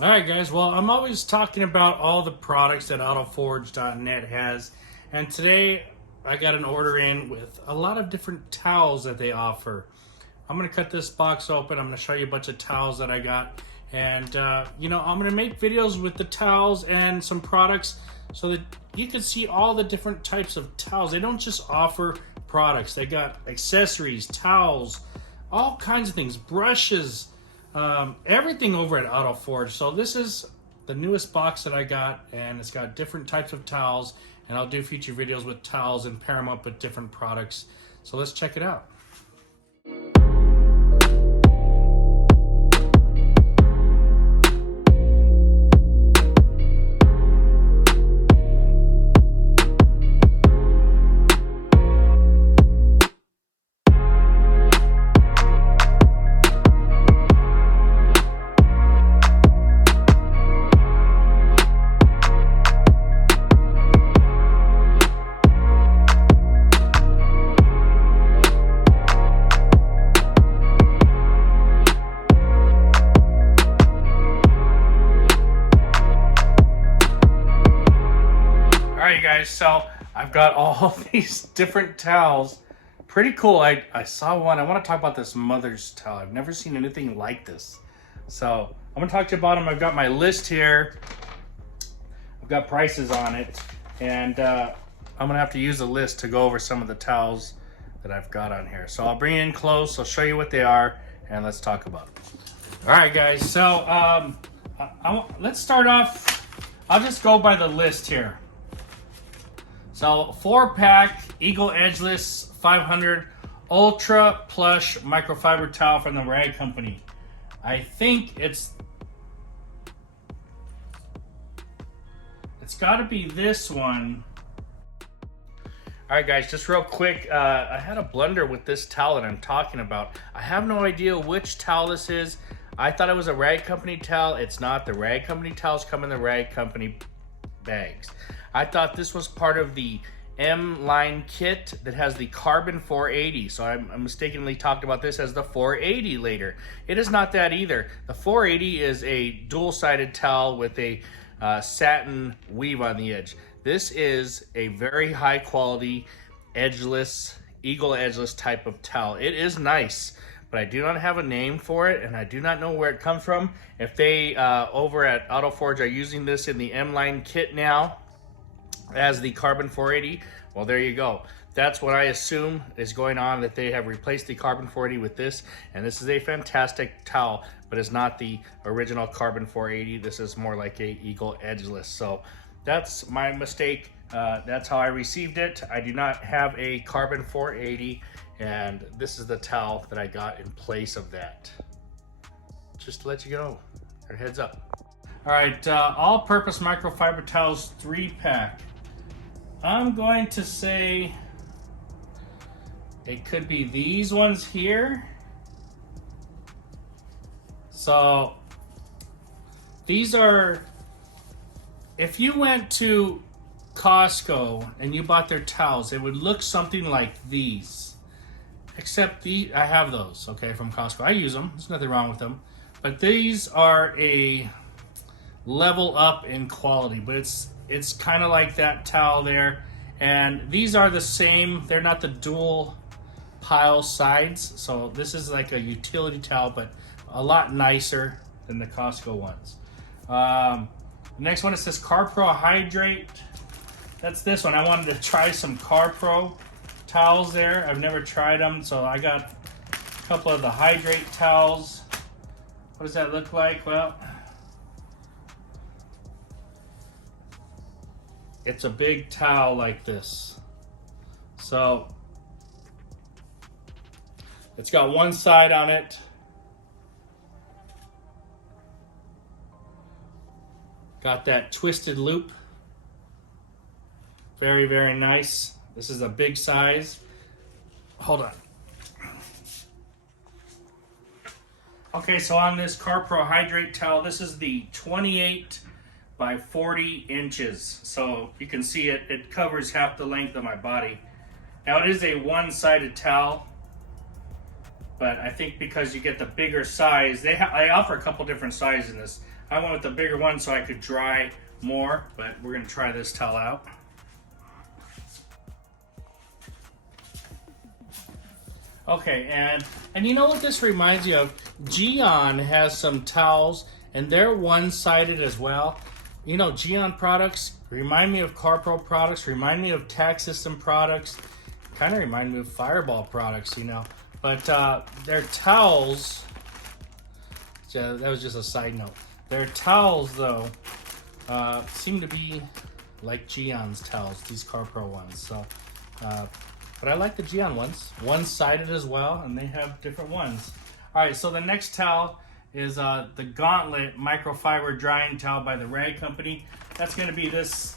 All right, guys. Well, I'm always talking about all the products that AutoForge.net has, and today I got an order in with a lot of different towels that they offer. I'm going to cut this box open. I'm going to show you a bunch of towels that I got, and I'm going to make videos with the towels and some products so that you can see all the different types of towels. They don't just offer products. They got accessories, towels, all kinds of things, brushes, everything over at AutoForge. So this is the newest box that I got, and it's got different types of towels, and I'll do future videos with towels and pair them up with different products. So let's check it out. Guys, so I've got all these different towels. Pretty cool. I saw one. I want to talk about this mother's towel. I've never seen anything like this. So I'm going to talk to you about them. I've got my list here. I've got prices on it. And I'm going to have to use the list to go over some of the towels that I've got on here. So I'll bring it in close. I'll show you what they are. And let's talk about them. All right, guys. So let's start off. I'll just go by the list here. So 4-pack Eagle Edgeless 500 Ultra Plush Microfiber Towel from the Rag Company. I think it's got to be this one. All right, guys, just real quick, I had a blunder with this towel that I'm talking about. I have no idea which towel this is. I thought it was a Rag Company towel. It's not. The Rag Company towels come in the Rag Company bags. I thought this was part of the Mline kit that has the carbon 480. So I mistakenly talked about this as the 480 later. It is not that either. The 480 is a dual-sided towel with a satin weave on the edge. This is a very high quality edgeless, Eagle Edgeless type of towel. It is nice, but I do not have a name for it, and I do not know where it comes from. If they over at AutoForge are using this in the Mline kit now as the carbon 480, well, there you go. That's what I assume is going on, that they have replaced the carbon 480 with this, and this is a fantastic towel, but it's not the original carbon 480. This is more like a Eagle Edgeless. So that's my mistake. That's how I received it. I do not have a carbon 480, and this is the towel that I got in place of that. Just to let you know, or heads up. All right, all-purpose microfiber towels 3-pack. I'm going to say it could be these ones here. So these are, if you went to Costco and you bought their towels, it would look something like these. Except I have those, okay, from Costco. I use them. There's nothing wrong with them. But these are a level up in quality, but it's kind of like that towel there. And these are the same. They're not the dual pile sides. So this is like a utility towel, but a lot nicer than the Costco ones. The next one, it says CarPro Hydrate. That's this one. I wanted to try some CarPro towels there. I've never tried them, so I got a couple of the Hydrate towels. What does that look like? Well, it's a big towel like this. So it's got one side on it. Got that twisted loop. Very, very nice. This is a big size. Hold on. Okay, so on this CarPro Hydrate towel, this is the 28 by 40 inches. So you can see it covers half the length of my body. Now it is a one-sided towel, but I think because you get the bigger size, I offer a couple different sizes in this. I went with the bigger one so I could dry more, but we're gonna try this towel out. Okay, and you know what this reminds you of? Geon has some towels, and they're one-sided as well. You know, Geon products remind me of CarPro products, remind me of tax system products, kind of remind me of Fireball products, you know. But their towels, that was just a side note. Their towels, though, seem to be like Geon's towels, these CarPro ones. So, but I like the Geon ones, one-sided as well, and they have different ones. All right, so the next towel is the Gauntlet Microfiber Drying Towel by the Rag Company. That's going to be this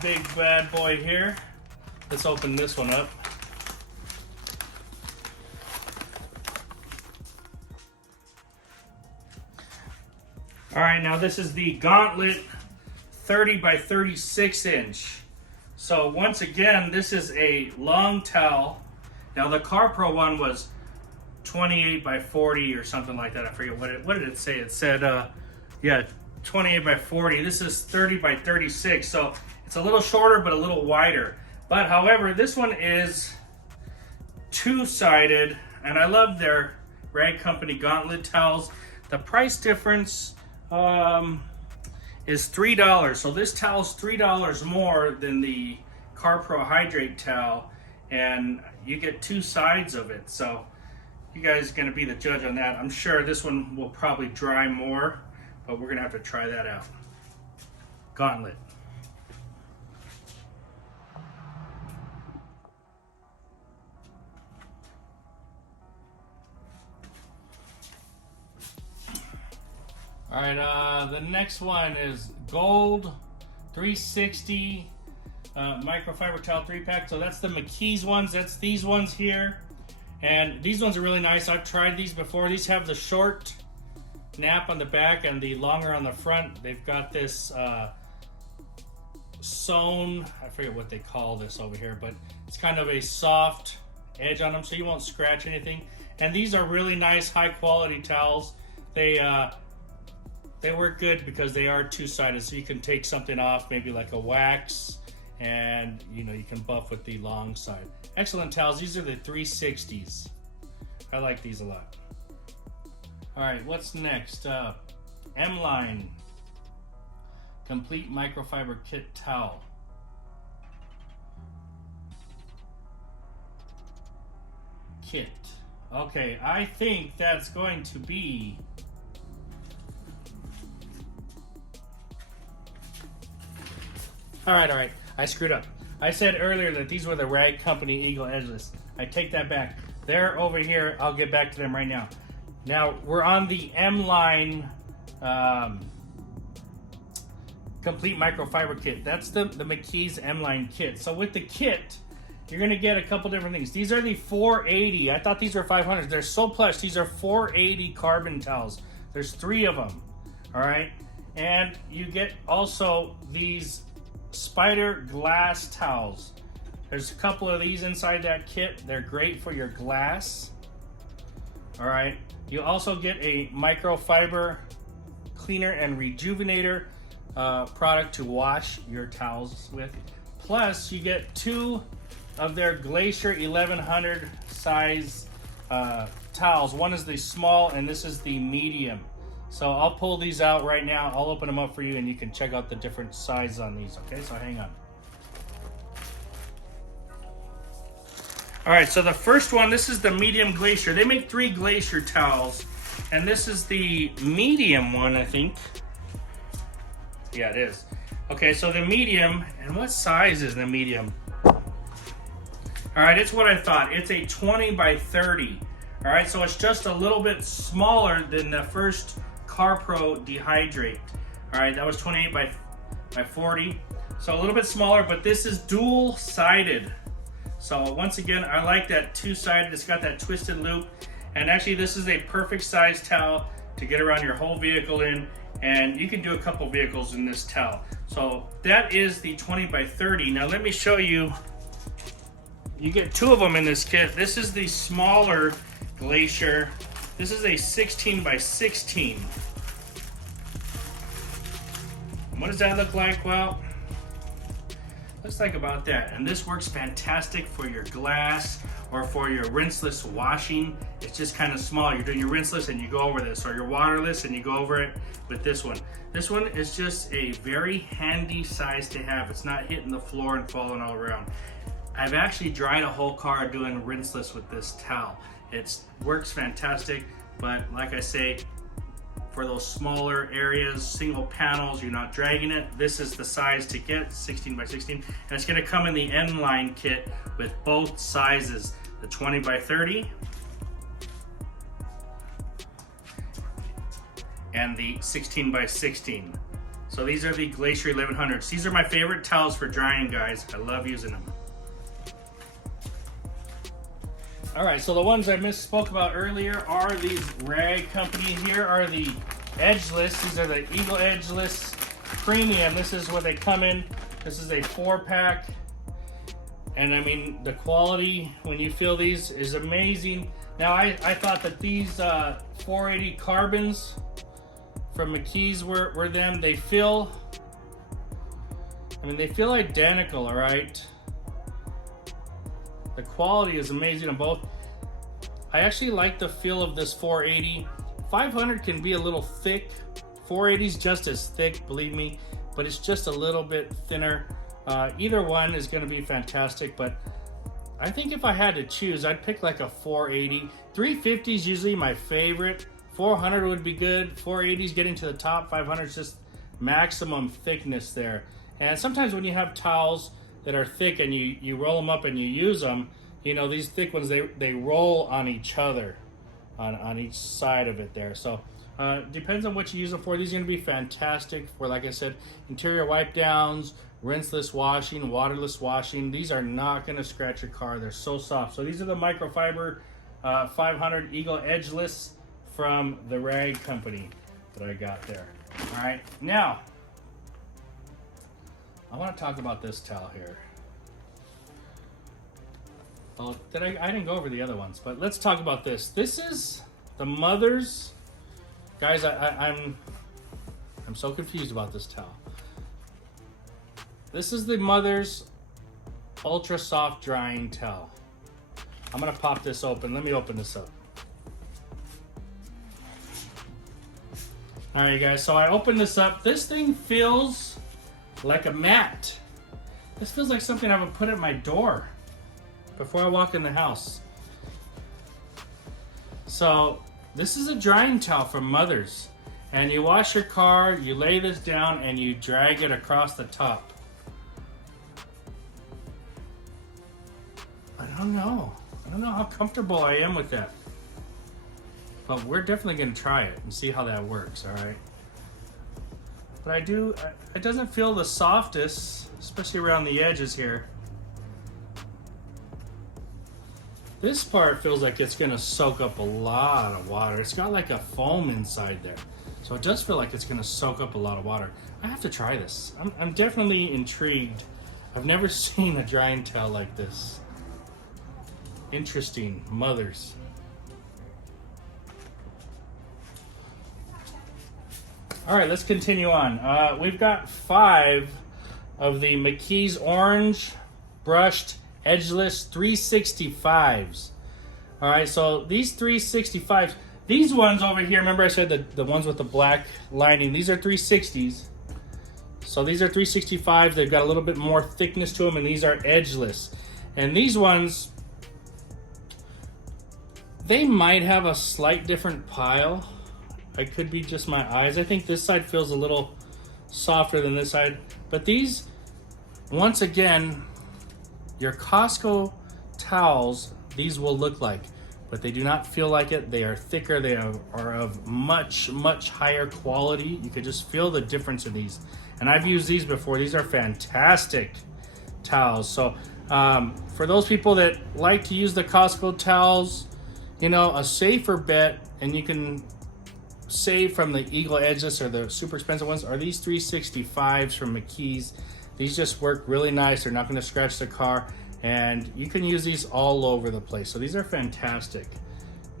big bad boy here. Let's open this one up. All right, now this is the Gauntlet 30 by 36 inch. So once again, this is a long towel. Now the CarPro one was 28 by 40 or something like that. I forget what did it say? It said, yeah, 28 by 40. This is 30 by 36. So it's a little shorter, but a little wider. But however, this one is two-sided, and I love their Rag Company Gauntlet towels. The price difference is $3. So this towel's $3 more than the CarPro Hydrate towel, and you get two sides of it. So you guys are going to be the judge on that. I'm sure this one will probably dry more, but we're going to have to try that out. Gauntlet. All right, the next one is Gold 360 Microfiber Towel 3-pack. So that's the McKee's ones. That's these ones here. And these ones are really nice. I've tried these before. These have the short nap on the back and the longer on the front. They've got this sewn, I forget what they call this over here, but it's kind of a soft edge on them so you won't scratch anything. And these are really nice, high quality towels. They work good because they are two-sided, so you can take something off, maybe like a wax, and you know, you can buff with the long side. Excellent towels. These are the 360s. I like these a lot. All right, what's next? Mline Complete Microfiber Kit Towel. Kit. Okay, I think that's going to be All right. I screwed up. I said earlier that these were the Rag Company Eagle Edgeless. I take that back. They're over here. I'll get back to them right now. Now, we're on the Mline Complete Microfiber Kit. That's the McKee's Mline kit. So with the kit, you're going to get a couple different things. These are the 480. I thought these were 500. They're so plush. These are 480 carbon towels. There's 3 of them. All right. And you get also these spider glass towels. There's a couple of these inside that kit. They're great for your glass. All right. You also get a microfiber cleaner and rejuvenator product to wash your towels with. Plus, you get 2 of their Glacier 1100 size towels. One is the small and this is the medium. So I'll pull these out right now. I'll open them up for you and you can check out the different sizes on these, okay? So hang on. All right, so the first one, this is the medium Glacier. They make 3 Glacier towels, and this is the medium one, I think. Yeah, it is. Okay, so the medium, and what size is the medium? All right, it's what I thought. It's a 20 by 30. All right, so it's just a little bit smaller than the first CarPro Dehydrate. All right, that was 28 by 40. So a little bit smaller, but this is dual-sided. So once again, I like that 2-sided. It's got that twisted loop. And actually, this is a perfect size towel to get around your whole vehicle in. And you can do a couple vehicles in this towel. So that is the 20 by 30. Now let me show you. You get 2 of them in this kit. This is the smaller Glacier. This is a 16 by 16. What does that look like? Well, looks like about that. And this works fantastic for your glass or for your rinseless washing. It's just kind of small. You're doing your rinseless and you go over this, or your waterless and you go over it with this one. This one is just a very handy size to have. It's not hitting the floor and falling all around. I've actually dried a whole car doing rinseless with this towel. It works fantastic, but like I say, for those smaller areas, single panels, you're not dragging it, this is the size to get, 16 by 16. And it's gonna come in the Mline kit with both sizes, the 20 by 30 and the 16 by 16. So these are the Glacier 1100s. These are my favorite towels for drying, guys. I love using them. All right, so the ones I misspoke about earlier are these rag company here, are the Edgeless. These are the Eagle Edgeless Premium. This is what they come in. This is a 4-pack. And I mean, the quality, when you feel these, is amazing. Now, I thought that these 480 carbons from McKee's were them. They feel, I mean, they feel identical, all right? The quality is amazing on both. I actually like the feel of this 480. 500 can be a little thick. 480 is just as thick, believe me, but it's just a little bit thinner. Either one is going to be fantastic, but I think if I had to choose, I'd pick like a 480. 350 is usually my favorite. 400 would be good. 480 is getting to the top. 500 is just maximum thickness there. And sometimes when you have towels that are thick and you roll them up and you use them, you know, these thick ones, they roll on each other, on each side of it there. So depends on what you use them for. These are going to be fantastic for, like I said, interior wipe downs, rinseless washing, waterless washing. These are not going to scratch your car. They're so soft. So these are the Microfiber 500 Eagle Edgeless from the rag company that I got there. All right, now I want to talk about this towel here. Oh, I didn't go over the other ones, but let's talk about this. This is the Mother's. Guys, I'm so confused about this towel. This is the Mother's Ultra Soft Drying Towel. I'm gonna pop this open. Let me open this up. All right, guys, so I opened this up. This thing feels like a mat. This feels like something I would put at my door before I walk in the house. So this is a drying towel from Mother's, and you wash your car, you lay this down, and you drag it across the top. I don't know how comfortable I am with that, but we're definitely gonna try it and see how that works. All right, but it doesn't feel the softest, especially around the edges here. This part feels like it's gonna soak up a lot of water. It's got like a foam inside there, so it does feel like it's gonna soak up a lot of water. I have to try this. I'm definitely intrigued. I've never seen a drying towel like this. Interesting. Mother's. All right, let's continue on. We've got 5 of the McKee's Orange Brushed Edgeless 365s. All right, so these 365s, these ones over here, remember I said the ones with the black lining, these are 360s. So these are 365s. They've got a little bit more thickness to them, and these are edgeless. And these ones, they might have a slight different pile. It could be just my eyes. I think this side feels a little softer than this side. But these, once again, your Costco towels, these will look like, but they do not feel like it. They are thicker. They are of much, much higher quality. You could just feel the difference in these. And I've used these before. These are fantastic towels. So for those people that like to use the Costco towels, you know, a safer bet, and you can save from the Eagle Edgeless or the super expensive ones, are these 365s from McKee's. These just work really nice. They're not going to scratch the car, and you can use these all over the place. So these are fantastic.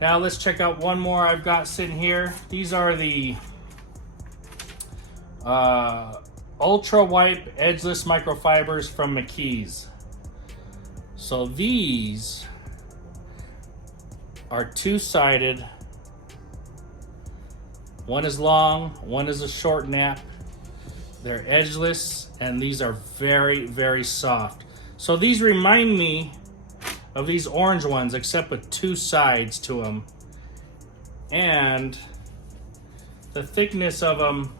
Now let's check out one more I've got sitting here. These are the Ultra Wipe Edgeless Microfibers from McKee's. So these are two-sided. One is long, one is a short nap. They're edgeless, and these are very, very soft. So these remind me of these orange ones, except with two sides to them. And the thickness of them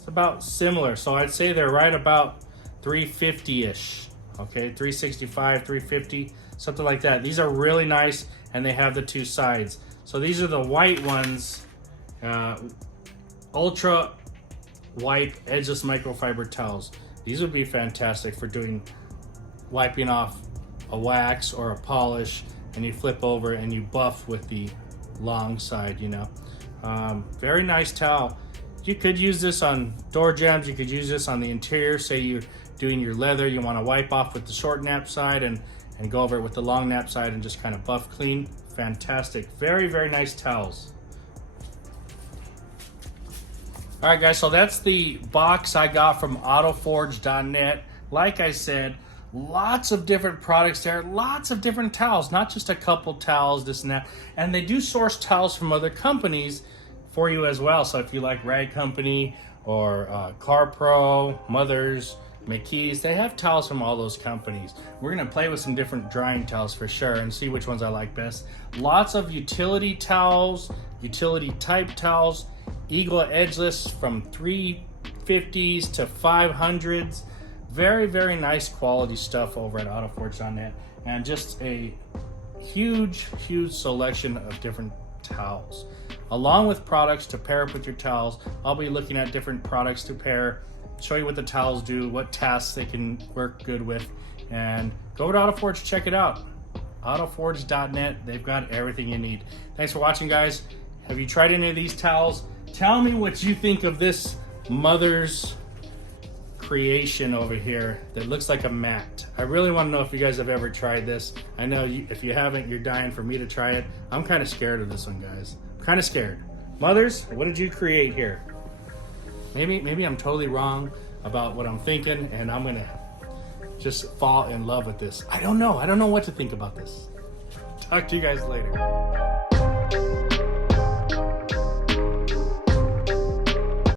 is about similar. So I'd say they're right about 350-ish. Okay, 365, 350, something like that. These are really nice, and they have the two sides. So these are the white ones, Ultra Wipe Edgeless Microfiber Towels. These would be fantastic for wiping off a wax or a polish, and you flip over and you buff with the long side, you know. Very nice towel. You could use this on door jambs, you could use this on the interior. Say you're doing your leather, you want to wipe off with the short nap side and go over it with the long nap side and just kind of buff clean. Fantastic. Very, very nice towels. All right, guys, so that's the box I got from autoforge.net. Like I said, lots of different products there, lots of different towels, not just a couple towels, this and that. And they do source towels from other companies for you as well. So if you like Rag Company or CarPro, Mothers, McKee's, they have towels from all those companies. We're gonna play with some different drying towels for sure and see which ones I like best. Lots of utility towels, utility type towels, Eagle Edgeless from 350s to 500s. Very, very nice quality stuff over at autoforge.net, and just a huge, huge selection of different towels. Along with products to pair up with your towels, I'll be looking at different products to pair, show you what the towels do, what tasks they can work good with, and go over to AutoForge, check it out. AutoForge.net, they've got everything you need. Thanks for watching, guys. Have you tried any of these towels? Tell me what you think of this Mother's creation over here that looks like a mat. I really want to know if you guys have ever tried this. I know if you haven't, you're dying for me to try it. I'm kind of scared of this one, guys. I'm kind of scared. Mothers, what did you create here? Maybe I'm totally wrong about what I'm thinking, and I'm gonna just fall in love with this. I don't know what to think about this. Talk to you guys later.